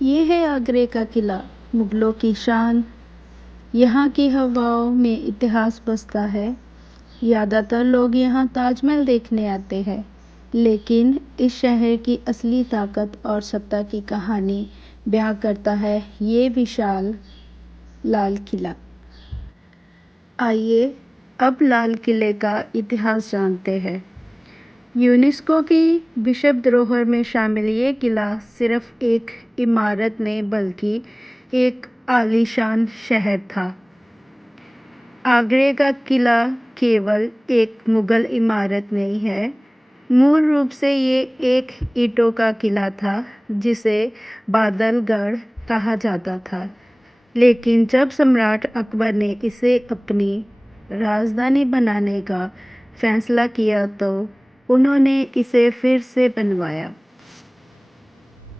ये है आगरे का किला, मुगलों की शान। यहाँ की हवाओं में इतिहास बसता है। ज़्यादातर लोग यहाँ ताजमहल देखने आते हैं, लेकिन इस शहर की असली ताकत और सत्ता की कहानी बयां करता है ये विशाल लाल किला। आइए अब लाल किले का इतिहास जानते हैं। यूनेस्को की विश्व धरोहर में शामिल ये किला सिर्फ एक इमारत नहीं बल्कि एक आलीशान शहर था। आगरे का किला केवल एक मुगल इमारत नहीं है, मूल रूप से ये एक ईंटों का किला था जिसे बादलगढ़ कहा जाता था। लेकिन जब सम्राट अकबर ने इसे अपनी राजधानी बनाने का फैसला किया तो उन्होंने इसे फिर से बनवाया।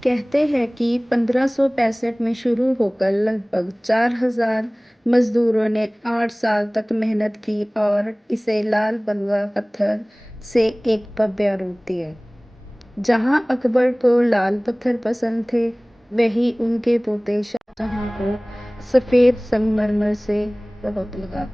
कहते हैं कि 1565 में शुरू होकर लगभग 4000 मजदूरों ने 8 साल तक मेहनत की और इसे लाल बलुआ पत्थर से एक भव्य रूप दिया। जहां अकबर को लाल पत्थर पसंद थे, वहीं उनके पोते शाहजहां को सफेद संगमरमर से बहुत लगा।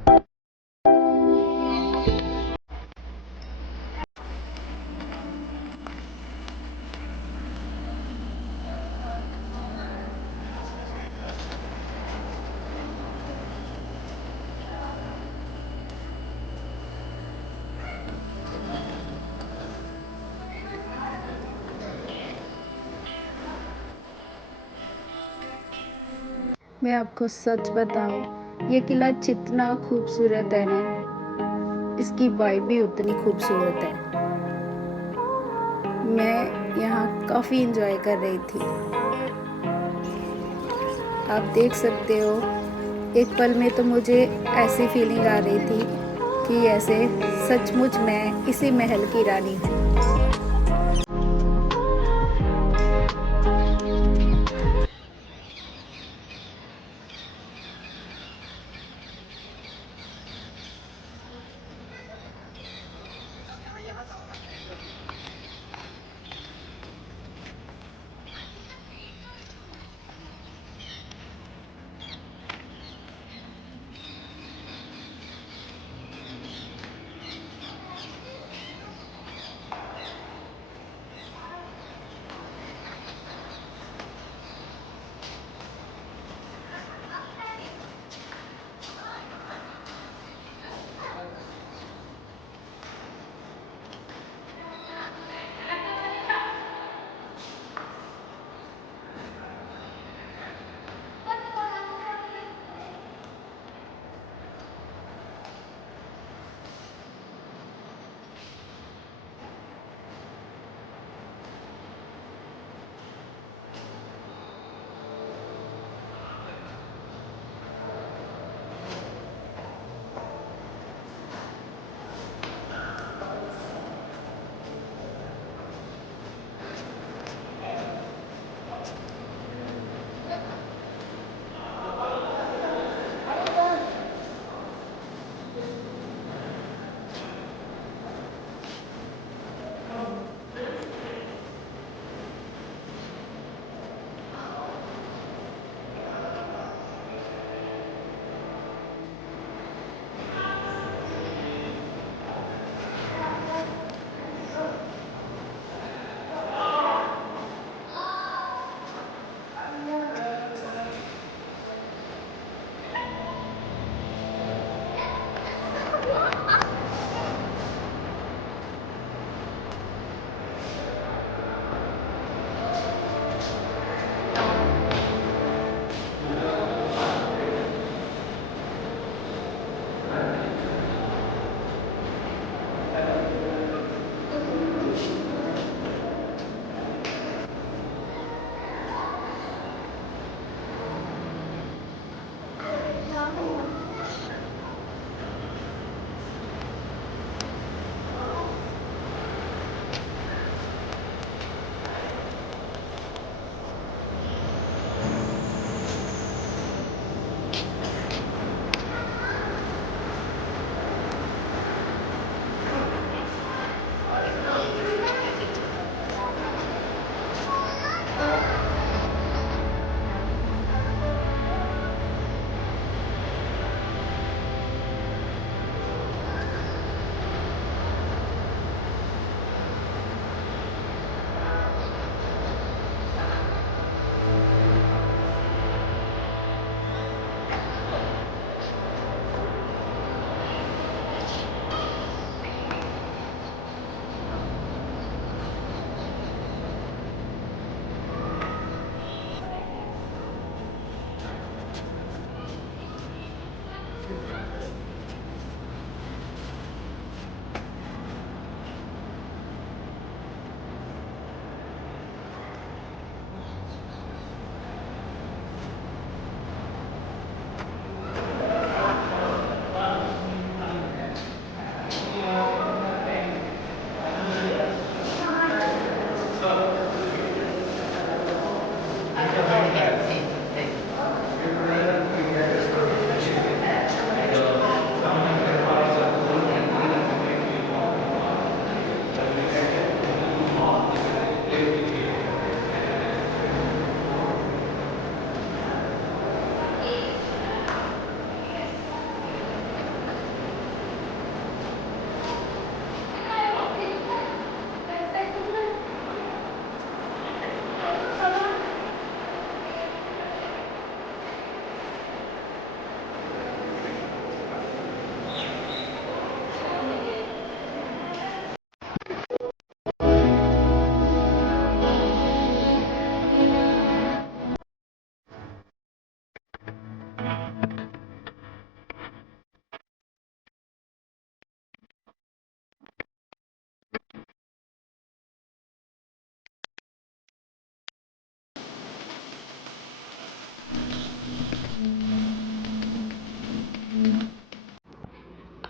मैं आपको सच बताऊं, ये किला जितना खूबसूरत है ना, इसकी वाइब भी उतनी खूबसूरत है। मैं यहाँ काफ़ी इंजॉय कर रही थी। आप देख सकते हो, एक पल में तो मुझे ऐसी फीलिंग आ रही थी कि ऐसे सचमुच मैं इसी महल की रानी हूँ।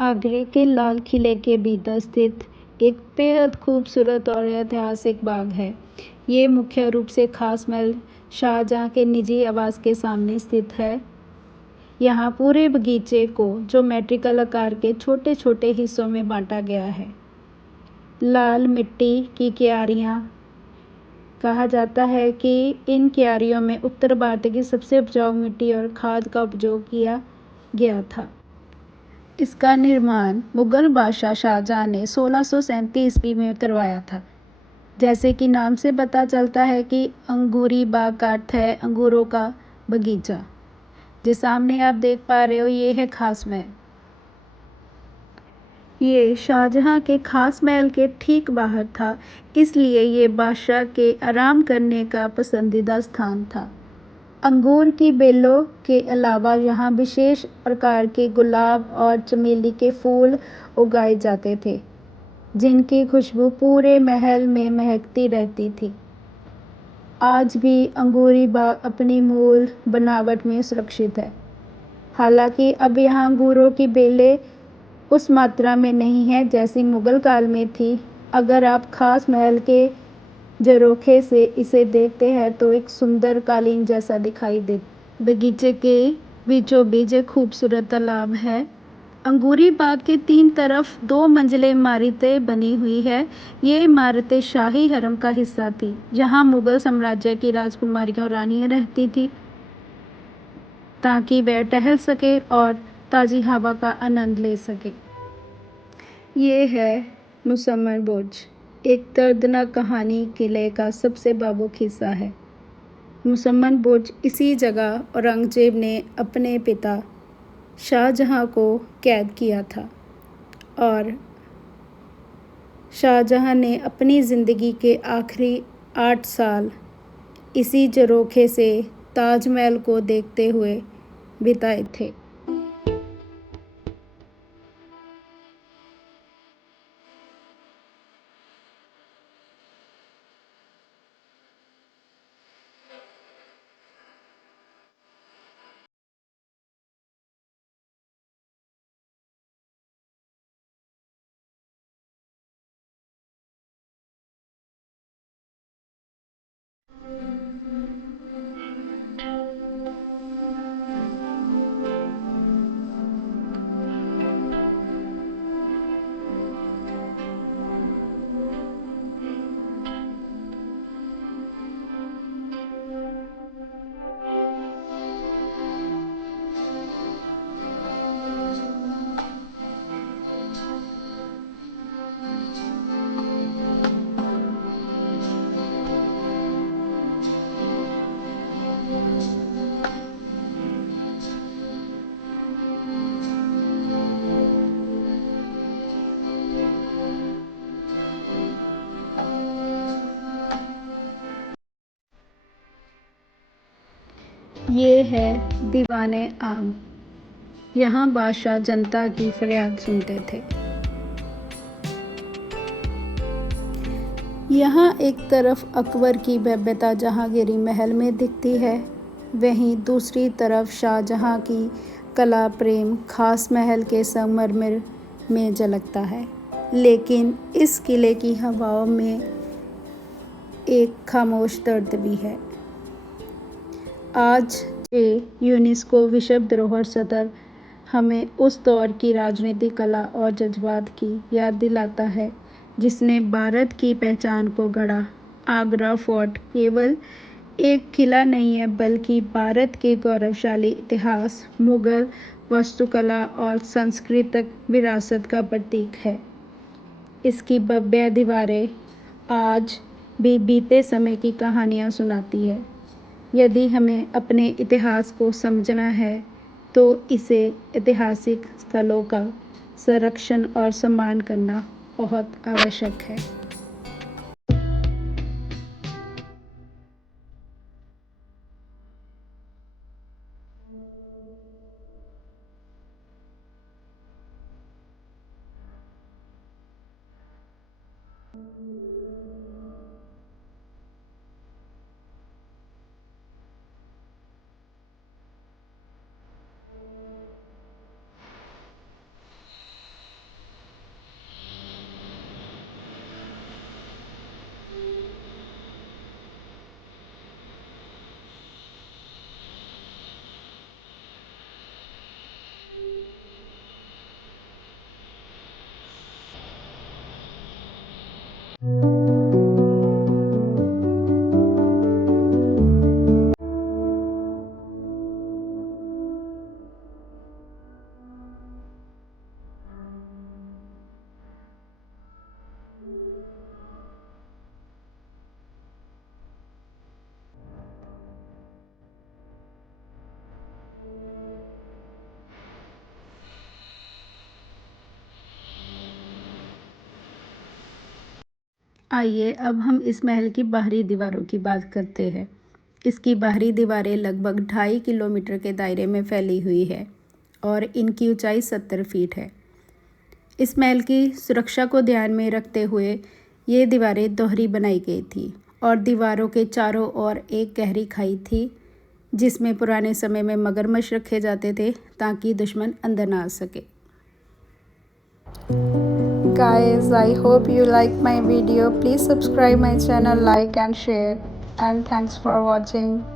आगरे के लाल किले के भीतर स्थित एक बेहद खूबसूरत और ऐतिहासिक बाग है। ये मुख्य रूप से खास महल शाहजहाँ के निजी आवास के सामने स्थित है। यहाँ पूरे बगीचे को ज्योमेट्रिकल आकार के छोटे छोटे हिस्सों में बांटा गया है। लाल मिट्टी की क्यारियाँ कहा जाता है कि इन क्यारियों में उत्तर भारत की सबसे उपजाऊ मिट्टी और खाद का उपयोग किया गया था। इसका निर्माण मुगल बादशाह शाहजहाँ ने 1637 ईस्वी में करवाया था। जैसे कि नाम से पता चलता है कि अंगूरी बाग का अर्थ है अंगूरों का बगीचा। जिस सामने आप देख पा रहे हो ये है खास महल। ये शाहजहाँ के खास महल के ठीक बाहर था, इसलिए ये बादशाह के आराम करने का पसंदीदा स्थान था। अंगूर की बेलों के अलावा यहाँ विशेष प्रकार के गुलाब और चमेली के फूल उगाए जाते थे, जिनकी खुशबू पूरे महल में महकती रहती थी। आज भी अंगूरी बाग अपनी मूल बनावट में सुरक्षित है। हालांकि अब यहाँ अंगूरों की बेलें उस मात्रा में नहीं है जैसी मुगल काल में थी। अगर आप खास महल के झरोखे से इसे देखते हैं तो एक सुंदर कालीन जैसा दिखाई दे। बगीचे के बीचों बीच एक खूबसूरत तालाब है। अंगूरी बाग के 3 तरफ 2 मंजिले इमारतें बनी हुई है। ये इमारतें शाही हरम का हिस्सा थी, जहाँ मुगल साम्राज्य की राजकुमारियां और रानियां रहती थी ताकि वह टहल सके और ताज़ी हवा का आनंद ले सके। ये है मुसम्मर बुर्ज, एक दर्दनाक कहानी किले का सबसे भावुक हिस्सा है। मुसम्मर बुर्ज इसी जगह औरंगजेब ने अपने पिता शाहजहाँ को कैद किया था और शाहजहाँ ने अपनी ज़िंदगी के आखिरी 8 साल इसी झरोखे से ताजमहल को देखते हुए बिताए थे। ये है दीवाने आम। यहाँ बादशाह जनता की फरियाद सुनते थे। यहाँ एक तरफ अकबर की भव्यता जहांगीरी महल में दिखती है, वहीं दूसरी तरफ शाहजहाँ की कला प्रेम खास महल के संगमरमर में झलकता है। लेकिन इस किले की हवाओं में एक खामोश दर्द भी है। आज ये यूनेस्को विश्व धरोहर स्थल हमें उस दौर की राजनीतिक कला और जज्बात की याद दिलाता है जिसने भारत की पहचान को गढ़ा। आगरा फोर्ट केवल एक किला नहीं है, बल्कि भारत के गौरवशाली इतिहास, मुगल वास्तुकला और सांस्कृतिक विरासत का प्रतीक है। इसकी भव्य दीवारें आज भी बीते समय की कहानियाँ सुनाती है। यदि हमें अपने इतिहास को समझना है तो इसे ऐतिहासिक स्थलों का संरक्षण और सम्मान करना बहुत आवश्यक है। आइए अब हम इस महल की बाहरी दीवारों की बात करते हैं। इसकी बाहरी दीवारें लगभग 2.5 किलोमीटर के दायरे में फैली हुई है और इनकी ऊंचाई 70 फीट है। इस महल की सुरक्षा को ध्यान में रखते हुए ये दीवारें दोहरी बनाई गई थी और दीवारों के चारों ओर एक गहरी खाई थी जिसमें पुराने समय में मगरमच्छ रखे जाते थे ताकि दुश्मन अंदर ना आ सके। Guys, I hope you like my video. Please subscribe my channel, like and share, and thanks for watching.